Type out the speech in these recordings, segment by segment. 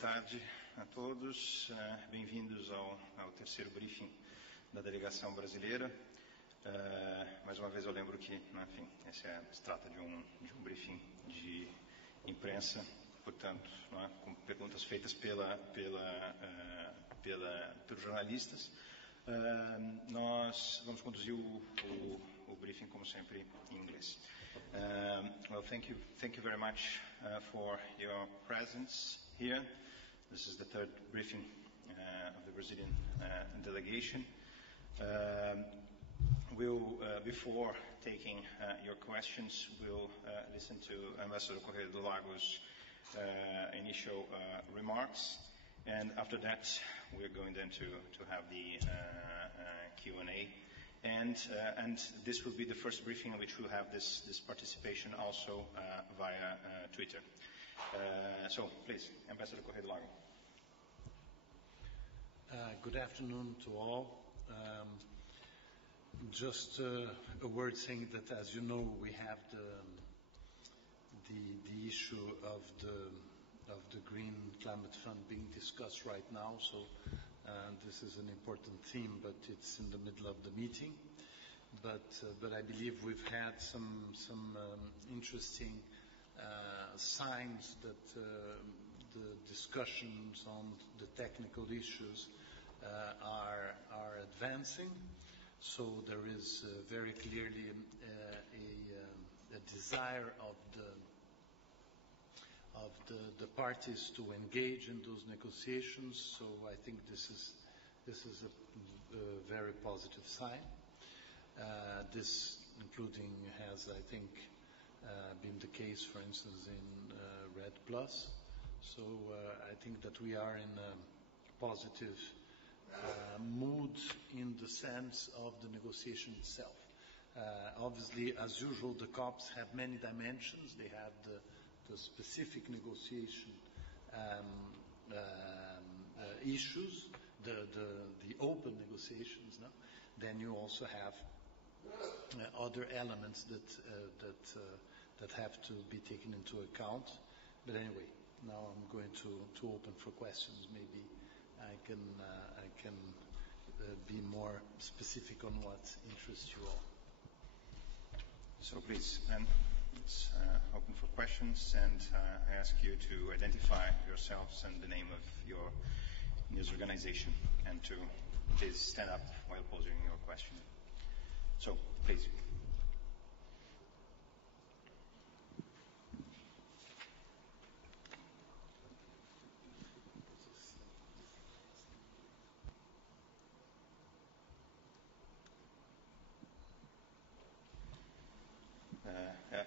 tarde a todos. Bem-vindos ao terceiro briefing da delegação brasileira. Mais uma vez eu lembro que, enfim, se trata de um briefing de imprensa, portanto, com perguntas feitas pelos jornalistas. Nós vamos conduzir o briefing, como sempre, em inglês. Well, thank you very much for your presence here. This is the third briefing of the Brazilian delegation. Before taking your questions, we'll listen to Ambassador Correia de Lagos' initial remarks. And after that, we're going then to have the Q&A. And this will be the first briefing in which we'll have this participation also via Twitter. So, please, Ambassador Correia de Lagos. Good afternoon to all. Just a word saying that, as you know, we have the issue of the Green Climate Fund being discussed right now. So this is an important theme, but it's in the middle of the meeting. But I believe we've had some interesting signs that the discussions on the technical issues are advancing. So there is very clearly a desire of the parties to engage in those negotiations. So I think this is a very positive sign. This including has, I think, been the case, for instance, in REDD+. So I think that we are in a positive mood in the sense of the negotiation itself. Obviously, as usual, the COPs have many dimensions. They have the specific negotiation issues, the open negotiations. No? Then you also have other elements that have to be taken into account. But anyway, now I'm going to open for questions. Maybe I can be more specific on what interests you all. So please, then, it's open for questions, and I ask you to identify yourselves and the name of your news organization, and to please stand up while posing your question. So, please.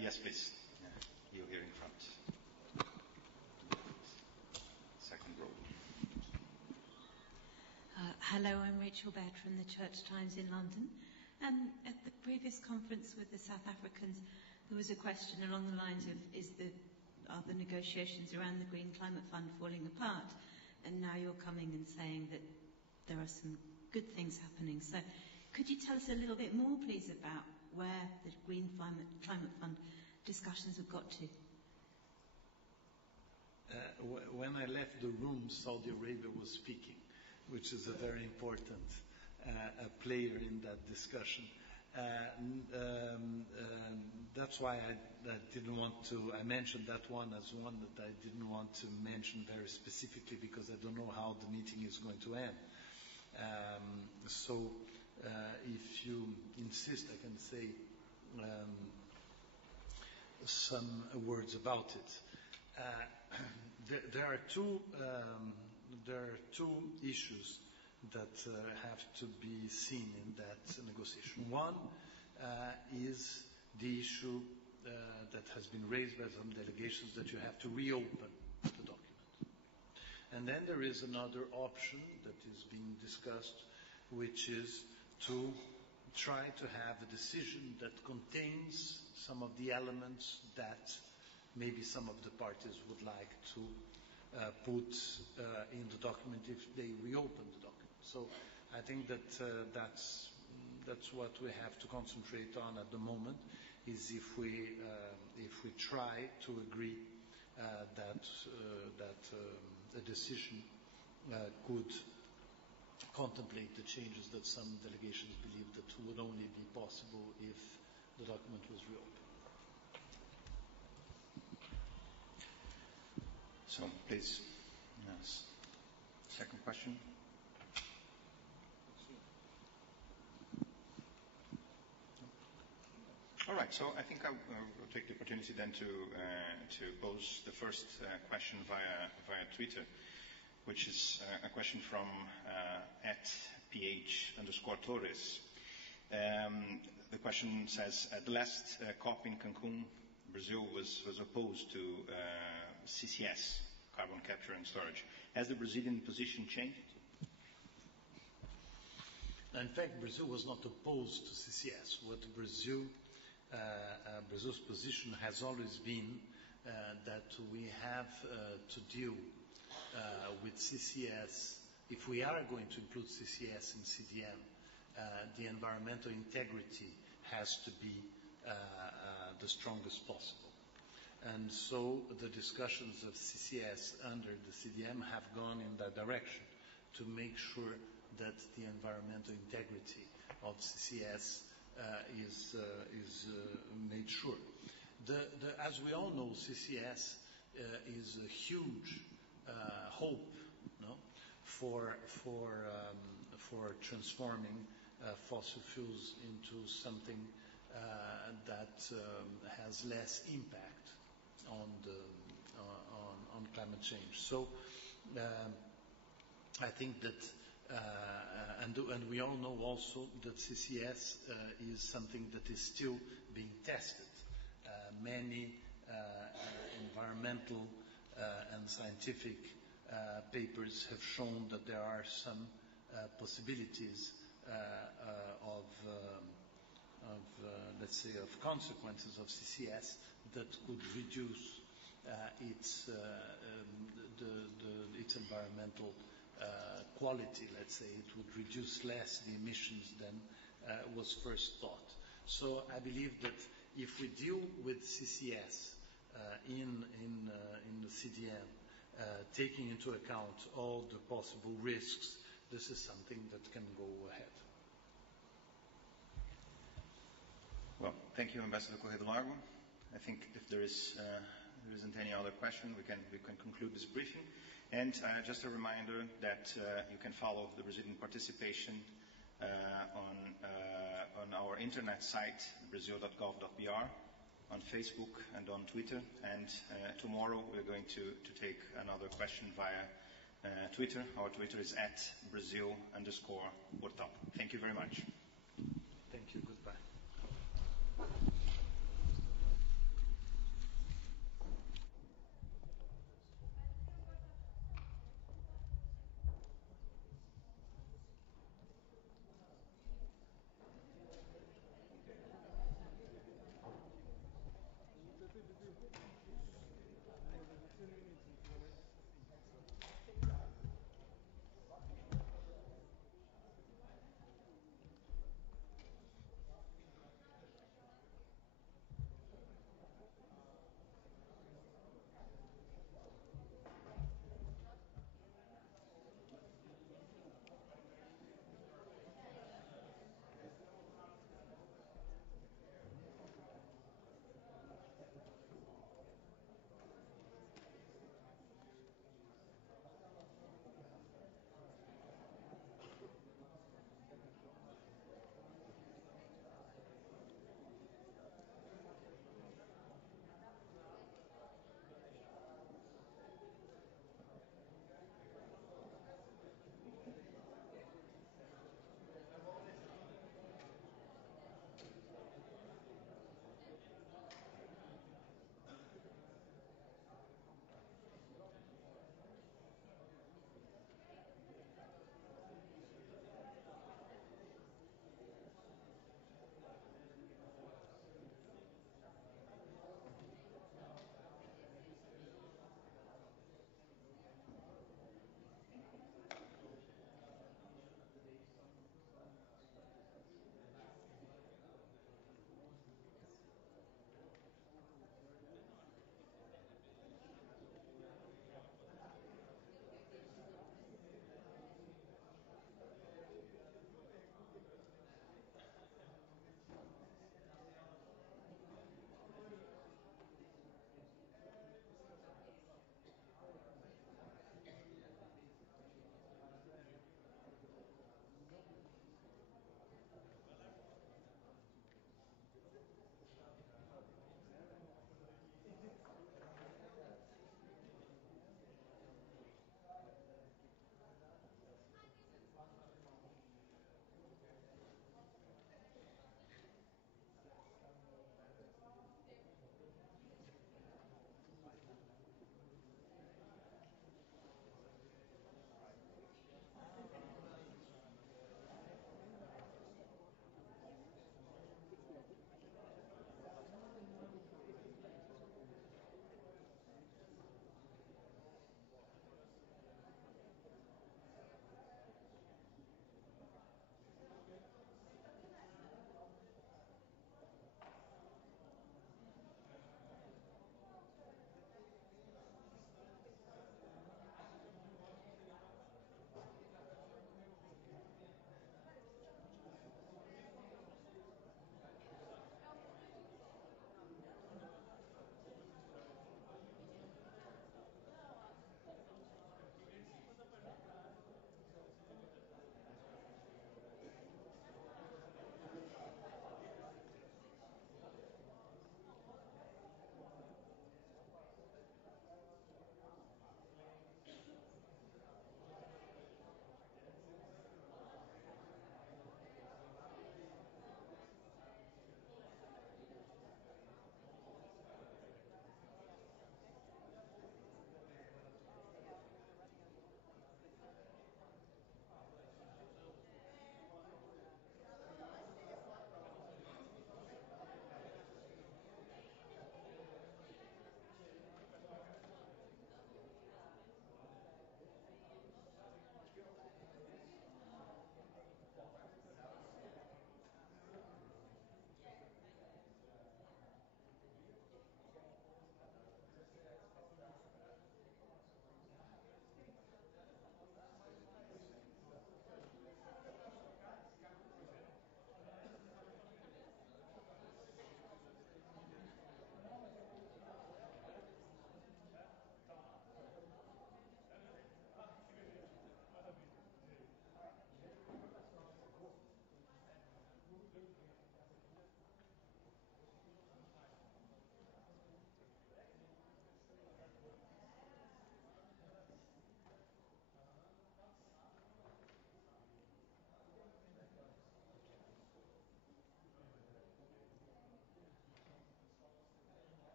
Yes, please. You here in front. Second row. Hello, I'm Rachel Baird from the Church Times in London. At the previous conference with the South Africans, there was a question along the lines of, are the negotiations around the Green Climate Fund falling apart? And now you're coming and saying that there are some good things happening. So could you tell us a little bit more, please, about where the Green Climate Fund discussions have got to? When I left the room, Saudi Arabia was speaking, which is a very important player in that discussion. That's why I mentioned that one as one that I didn't want to mention very specifically, because I don't know how the meeting is going to end. So if you insist, I can say some words about it. There are two issues that have to be seen in that negotiation. One is the issue that has been raised by some delegations, that you have to reopen the document. And then there is another option that is being discussed, which is to try to have a decision that contains some of the elements that maybe some of the parties would like to put in the document if they reopen the document. So I think that that's what we have to concentrate on at the moment, is if we try to agree that a a decision could contemplate the changes that some delegations believe that would only be possible if the document was reopened. So, please, yes. Second question. All right, so I think I'll take the opportunity then to pose the first question via Twitter, which is a question from @PH_Torres. The question says, at the last COP in Cancun, Brazil was opposed to CCS, carbon capture and storage. Has the Brazilian position changed? In fact, Brazil was not opposed to CCS. What Brazil's position has always been that we have to deal with CCS. If we are going to include CCS in CDM, the environmental integrity has to be the strongest possible. And so the discussions of CCS under the CDM have gone in that direction to make sure that the environmental integrity of CCS is made sure. As we all know, CCS is a huge hope, no, for transforming fossil fuels into something that has less impact on climate change. So I think that, and we all know also that CCS is something that is still being tested. Many environmental and scientific papers have shown that there are some possibilities of let's say, of consequences of CCS that could reduce its environmental quality, let's say. It would reduce less the emissions than was first thought. So I believe that if we deal with CCS in the CDM, taking into account all the possible risks, this is something that can go ahead. Well, thank you, Ambassador Correia do Largo. I think if there isn't any other question, we can conclude this briefing. And just a reminder that you can follow the Brazilian participation on our internet site, brazil.gov.br, on Facebook and on Twitter. And tomorrow we're going to take another question via Twitter. Our Twitter is @Brazil_Portal. Thank you very much. Thank you. Goodbye.